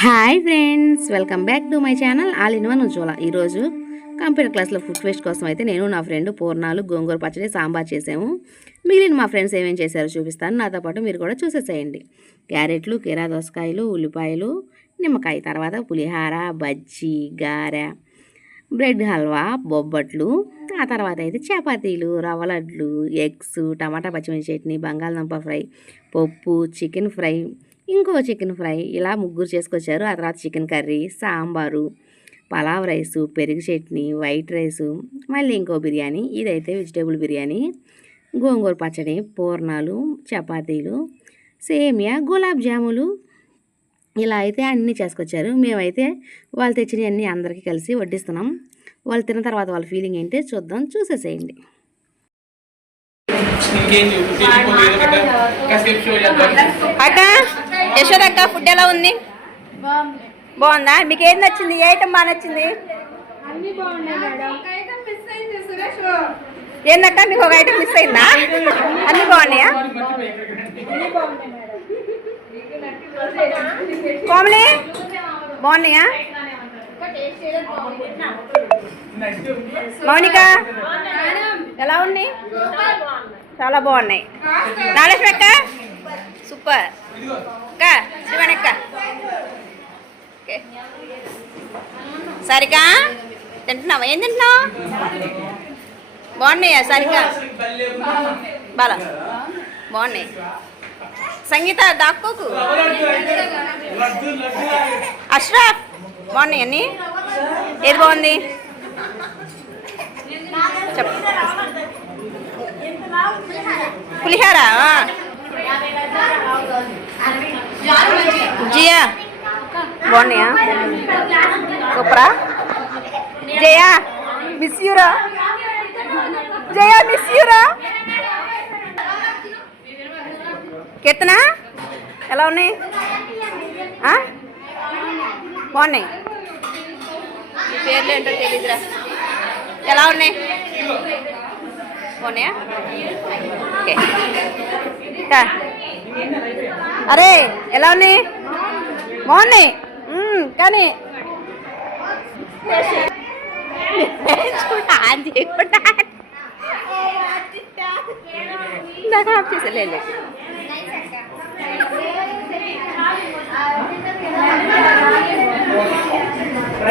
Hi friends, welcome back to my channel all in one Ujjwala. ఈరోజు computer క్లాస్లో food waste కోసం అయితే నేను నా ఫ్రెండ్ పూర్ణాలు గోంగూర పచ్చడి సాంబార్ చేసాము. మిగిలిన మా ఫ్రెండ్స్ ఏమేం చేశారో చూపిస్తాను, నాతో పాటు మీరు కూడా చూసేసేయండి. క్యారెట్లు, కీరా దోసకాయలు, ఉల్లిపాయలు, నిమ్మకాయ, తర్వాత పులిహార, బజ్జీ, గారె, బ్రెడ్ హల్వా, బొబ్బట్లు, ఆ తర్వాత అయితే చపాతీలు, రవ్వ లడ్లు, ఎగ్స్, టమాటా పచ్చిమిర్చి చట్నీ, బంగాళదుంప ఫ్రై, పప్పు, చికెన్ ఫ్రై, ఇంకో చికెన్ ఫ్రై, ఇలా ముగ్గురు చేసుకొచ్చారు. ఆ తర్వాత chicken curry, sambar, pulao rice, పెరుగు చట్నీ, వైట్ రైసు, మళ్ళీ ఇంకో బిర్యానీ, ఇదైతే వెజిటేబుల్ బిర్యానీ, గోంగూర పచ్చడి, పూర్ణాలు, చపాతీలు, సేమియా, గులాబ్ జాములు, ఇలా అయితే అన్నీ చేసుకొచ్చారు. మేమైతే వాళ్ళు తెచ్చినవి అన్నీ అందరికీ కలిసి వడ్డిస్తున్నాం. వాళ్ళు తిన్న తర్వాత వాళ్ళ ఫీలింగ్ ఏంటో చూద్దాం, చూసేసేయండి. అక్క యశోదక్క ఫుడ్ ఎలా ఉంది? బాగుందా? మీకు ఏం నచ్చింది? ఏ ఐటమ్ బాగా నచ్చింది? ఏందక్క మీకు ఒక ఐటమ్ మిస్ అయిందా? అన్ని బాగున్నాయా? కోమలి బాగున్నాయా? మౌనిక ఎలా ఉంది? చాలా బాగున్నాయి. నాగలక్ష్మి అక్క సూపర్. అక్క శివాని అక్క సరిగా తింటున్నావా? ఏం తింటున్నావు? బాగున్నాయా సరిగా? బాలా బాగున్నాయి. సంగీత దాక్కోకు. అష్రఫ్ బాగున్నాయి అన్నీ. ఏది బాగుంది చెప్పు. పులిహార జియా బాగున్నాయా? సూపరా. జయా మిస్ యూరా. జయా మిస్ యూరా. కీర్తన ఎలా ఉన్నాయి? బాగున్నాయి. పేర్లు ఏంటో తెలీదురా. ఎలా ఉన్నాయి? బాగున్నాయా? ఓకే. అరే ఎలా ఉన్నాయి? బాగున్నాయి కానీ నాకు ఆఫ్ చేసేలేదు.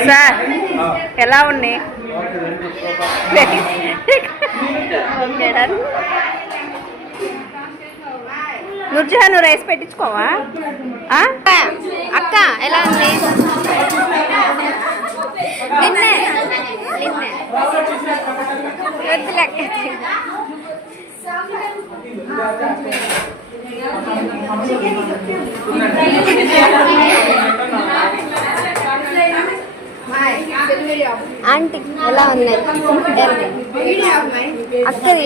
సార్ ఎలా ఉన్నాయి? నుర్జహాన్ నువ్వు రైస్ పెట్టించుకోవా? అక్క ఎలా ఉంది? నిన్నే ఆంటీ ఎలా ఉన్నాయి? అక్కది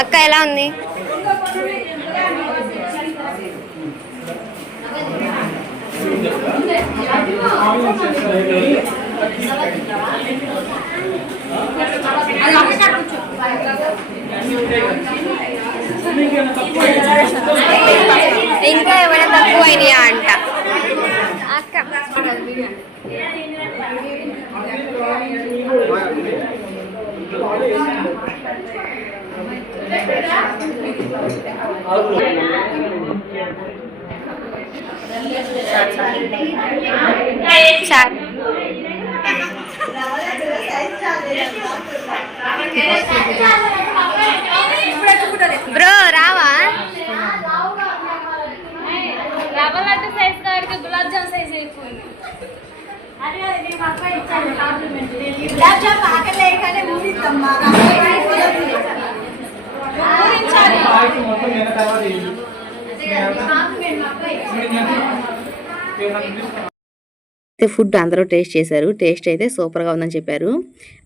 అక్క ఎలా ఉంది? ఇంకా ఏమైనా తక్కువ అయినాయా అంట అక్క. చార్ బ్రో రావా రవ్వ లడ్డు సైజ్ కాడికి గులాబ్ జామ్ సైజ్ ఎక్కువ ఫుడ్ అందరూ టేస్ట్ చేశారు. టేస్ట్ అయితే సూపర్గా ఉందని చెప్పారు.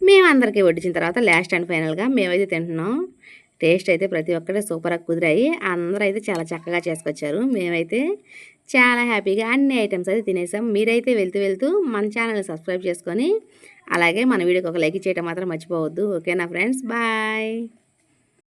మేము అందరికీ వడ్డించిన తర్వాత లాస్ట్ అండ్ ఫైనల్గా మేమైతే తింటున్నాం. టేస్ట్ అయితే ప్రతి ఒక్కటి సూపర్గా కుదిరాయి. అందరూ అయితే చాలా చక్కగా చేసుకొచ్చారు. మేమైతే చాలా హ్యాపీగా అన్ని ఐటమ్స్ అయితే తినేసాం. మీరైతే వెళ్తూ మన ఛానల్ని సబ్స్క్రైబ్ చేసుకొని అలాగే మన వీడియోకి ఒక లైక్ చేయడం మాత్రం మర్చిపోవద్దు. ఓకేనా ఫ్రెండ్స్, బాయ్.